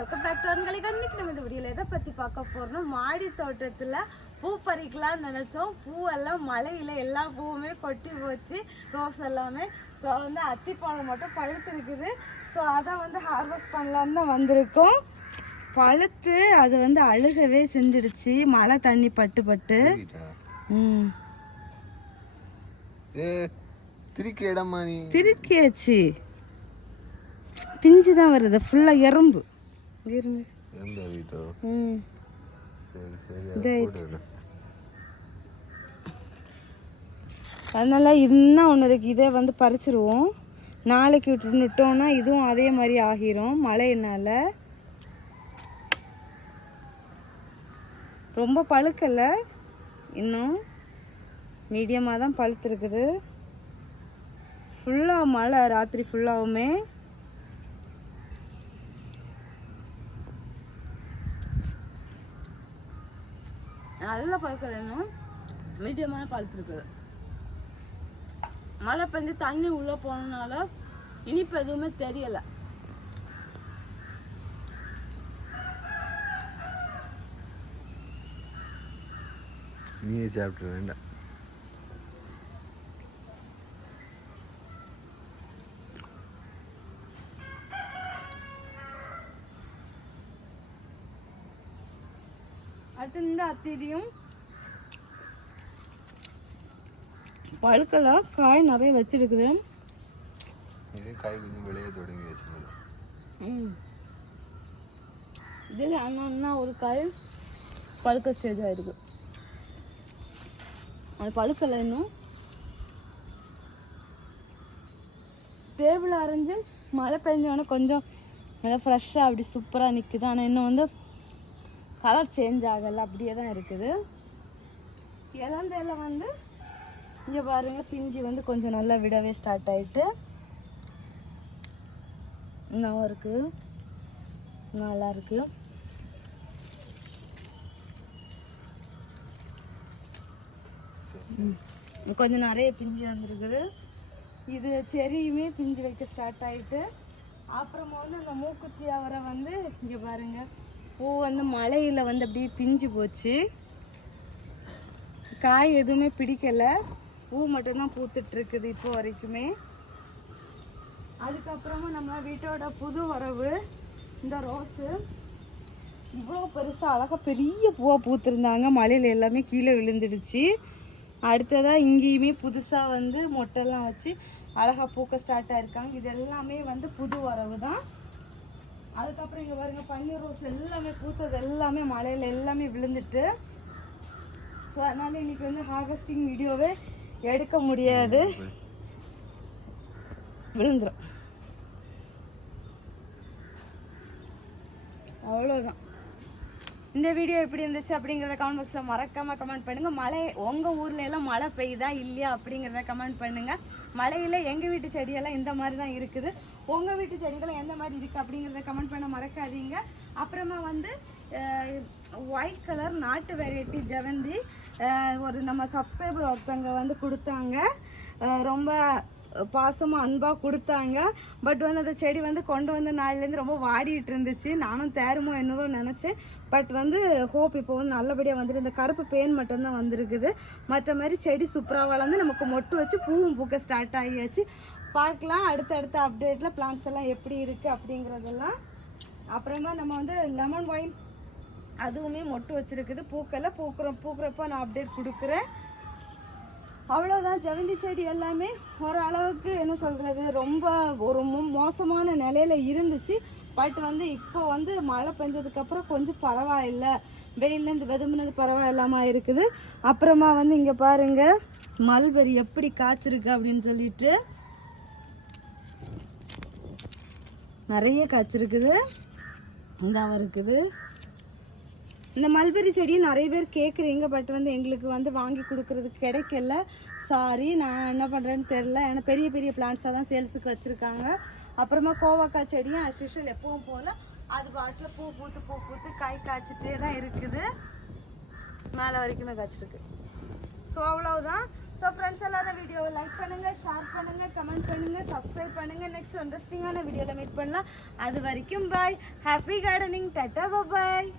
Welcome back to அன்கலை. இன்னைக்கு நம்ம இந்த வீடியோவில் எதை பற்றி பார்க்க போகிறோம்னா, மாடி தோட்டத்தில் பூ பறிக்கலாம்னு நினச்சோம். பூவெல்லாம் மழையில் எல்லா பூவுமே கொட்டி போச்சு, ரோஸ் எல்லாமே. ஸோ வந்து அத்திப்பழம் மட்டும் பழுத்து இருக்குது. ஸோ அதை வந்து ஹார்வெஸ்ட் பண்ணலான்னு தான் வந்திருக்கோம். பழுத்து அது வந்து அழுகவே செஞ்சிடுச்சு, மழை தண்ணி பட்டு பட்டு. திருக்கியாச்சு, பிஞ்சு தான் வருது, ஃபுல்லா எறும்பு. அதனால இன்னும் ஒன்று இருக்கு, இதே வந்து பறிச்சிருவோம். நாளைக்கு விட்டுட்டோம்னா இதுவும் அதே மாதிரி ஆகிரும் மழையினால. ரொம்ப பழுக்கல, இன்னும் மீடியமாக தான் பழுத்துருக்குது. ஃபுல்லாக மழை ராத்திரி ஃபுல்லாகவுமே. நல்லா பழுக்கல, இன்னும் மீடியமான பழுத்துருக்குது. மழை பெஞ்சு தண்ணி உள்ளே போனதுனால இனிப்பு எதுவுமே தெரியலை. நீயே சாப்பிட்டு வேண்டாம். அடுத்து இந்த அத்திரியும் பழுக்கல, காய் நிறைய வச்சிருக்குது. காய் கொஞ்சம் விளைய தொடங்கியாச்சு. இதில் அண்ணா ஒரு காய் பழுக்க ஸ்டேஜ் ஆயிருக்கு. அது பழுக்கலை இன்னும். டேபிள் அரைஞ்சு மழை பெஞ்சோடனே கொஞ்சம் நல்லா ஃப்ரெஷ்ஷாக அப்படி சூப்பராக நிற்குது. ஆனால் இன்னும் வந்து கலர் சேஞ்ச் ஆகலை, அப்படியே தான் இருக்குது. இலந்தையில் வந்து இங்கே பாருங்கள், பிஞ்சு வந்து கொஞ்சம் நல்லா விடவே ஸ்டார்ட் ஆகிட்டு இன்னும் இருக்குது, நல்லா இருக்குது. கொஞ்சம் நிறைய பிஞ்சு வந்துருக்குது. இது செரியுமே பிஞ்சு வைக்க ஸ்டார்ட் ஆகிட்டு. அப்புறமா வந்து இந்த மூக்குத்தி அவரை வந்து இங்கே பாருங்கள், பூ வந்து மழையில் வந்து அப்படியே பிஞ்சு போச்சு. காய் எதுவுமே பிடிக்கலை, பூ மட்டும்தான் பூத்துட்ருக்குது இப்போ வரைக்குமே. அதுக்கப்புறமா நம்ம வீட்டோட புது வரவு இந்த ரோஸு இவ்வளோ பெருசாக அழகாக பெரிய பூவாக பூத்துருந்தாங்க. மழையில் எல்லாமே கீழே விழுந்துடுச்சு. அடுத்ததாக இங்கேயுமே புதுசாக வந்து மொட்டைலாம் வச்சு அழகாக பூக்க ஸ்டார்ட் ஆகிருக்காங்க. இது எல்லாமே வந்து புது வரவு தான். அதுக்கப்புறம் இங்கே பாருங்க, பன்னீர் ரோஸ் எல்லாமே பூத்தது எல்லாமே மழையில் எல்லாமே விழுந்துட்டு. ஸோ அதனால இன்னைக்கு வந்து ஹார்வெஸ்டிங் வீடியோவே எடுக்க முடியாது, விழுந்துடும். அவ்வளோதான். இந்த வீடியோ எப்படி இருந்துச்சு அப்படிங்கிறத கமெண்ட் பாக்ஸில் மறக்காமல் கமெண்ட் பண்ணுங்கள். மழை உங்கள் ஊரில் எல்லாம் மழை பெய்யுதா இல்லையா அப்படிங்கிறத கமெண்ட் பண்ணுங்கள். மழையில் எங்கள் வீட்டு செடியெல்லாம் இந்த மாதிரி தான் இருக்குது, உங்கள் வீட்டு செடிகளும் எந்த மாதிரி இருக்குது அப்படிங்கிறத கமெண்ட் பண்ண மறக்காதீங்க. அப்புறமா வந்து ஒயிட் கலர் நாட்டு வெரைட்டி ஜெவந்தி ஒரு நம்ம சப்ஸ்கிரைபர் ஒருத்தவங்க வந்து கொடுத்தாங்க. ரொம்ப பாசமாக அன்பாக கொடுத்தாங்க. பட் வந்து அந்த செடி வந்து கொண்டு வந்த நாள்லேருந்து ரொம்ப வாடிட்டு இருந்துச்சு. நானும் தேருமோ என்னதோ நினச்சேன். பட் வந்து ஹோப் இப்போ வந்து நல்லபடியாக வந்துட்டு இந்த கருப்பு பேன் மட்டும்தான் வந்திருக்குது. மற்ற மாதிரி செடி சூப்பராக வளர்ந்து நமக்கு மொட்டு வச்சு பூவும் பூக்க ஸ்டார்ட் ஆகியாச்சு. பார்க்கலாம் அடுத்தடுத்த அப்டேட்டில் பிளான்ஸ் எல்லாம் எப்படி இருக்குது அப்படிங்கிறதெல்லாம். அப்புறமா நம்ம வந்து லெமன் ஒயின் அதுவுமே மொட்டு வச்சுருக்குது, பூக்கெல்லாம் பூக்கிறப்போ நான் அப்டேட் கொடுக்குறேன். அவ்வளோதான். ஜெவந்தி செடி எல்லாமே ஓரளவுக்கு என்ன சொல்கிறது, ரொம்ப ஒரு மோசமான நிலையில் இருந்துச்சு. பட் வந்து இப்போ வந்து மழை பெஞ்சதுக்கப்புறம் கொஞ்சம் பரவாயில்லை, வெயிலேருந்து வெதும்பினது பரவாயில்லாமல் இருக்குது. அப்புறமா வந்து இங்கே பாருங்கள் மல்பெரி எப்படி காய்ச்சிருக்கு அப்படின்னு சொல்லிட்டு நிறைய காய்ச்சிருக்குது. இந்தாவும் இருக்குது. இந்த மல்பெரி செடியை நிறைய பேர் கேட்குறீங்க, பட் வந்து எங்களுக்கு வந்து வாங்கி கொடுக்குறதுக்கு கிடைக்கல. சாரி, நான் என்ன பண்ணுறேன்னு தெரில. ஏன்னா பெரிய பெரிய பிளான்ட்ஸாக தான் சேல்ஸுக்கு வச்சுருக்காங்க. அப்புறமா கோவக்காய் செடியும் அஸ் யூஷுவல் எப்பவும் போல் அது பாட்டில் பூ பூத்து காய் காய்ச்சிட்டே தான் இருக்குது. மேலே வரைக்குமே காய்ச்சிருக்கு. ஸோ அவ்வளோதான். ஸோ ஃப்ரெண்ட்ஸ் எல்லாரும் வீடியோவை லைக் பண்ணுங்க, ஷேர் பண்ணுங்க, கமெண்ட் பண்ணுங்க, சப்ஸ்கிரைப் பண்ணுங்க. நெக்ஸ்ட் இன்ட்ரெஸ்டிங்கான வீடியோவில் மீட் பண்ணலாம். அது வரைக்கும் பாய். Happy gardening. டாடா பாய்.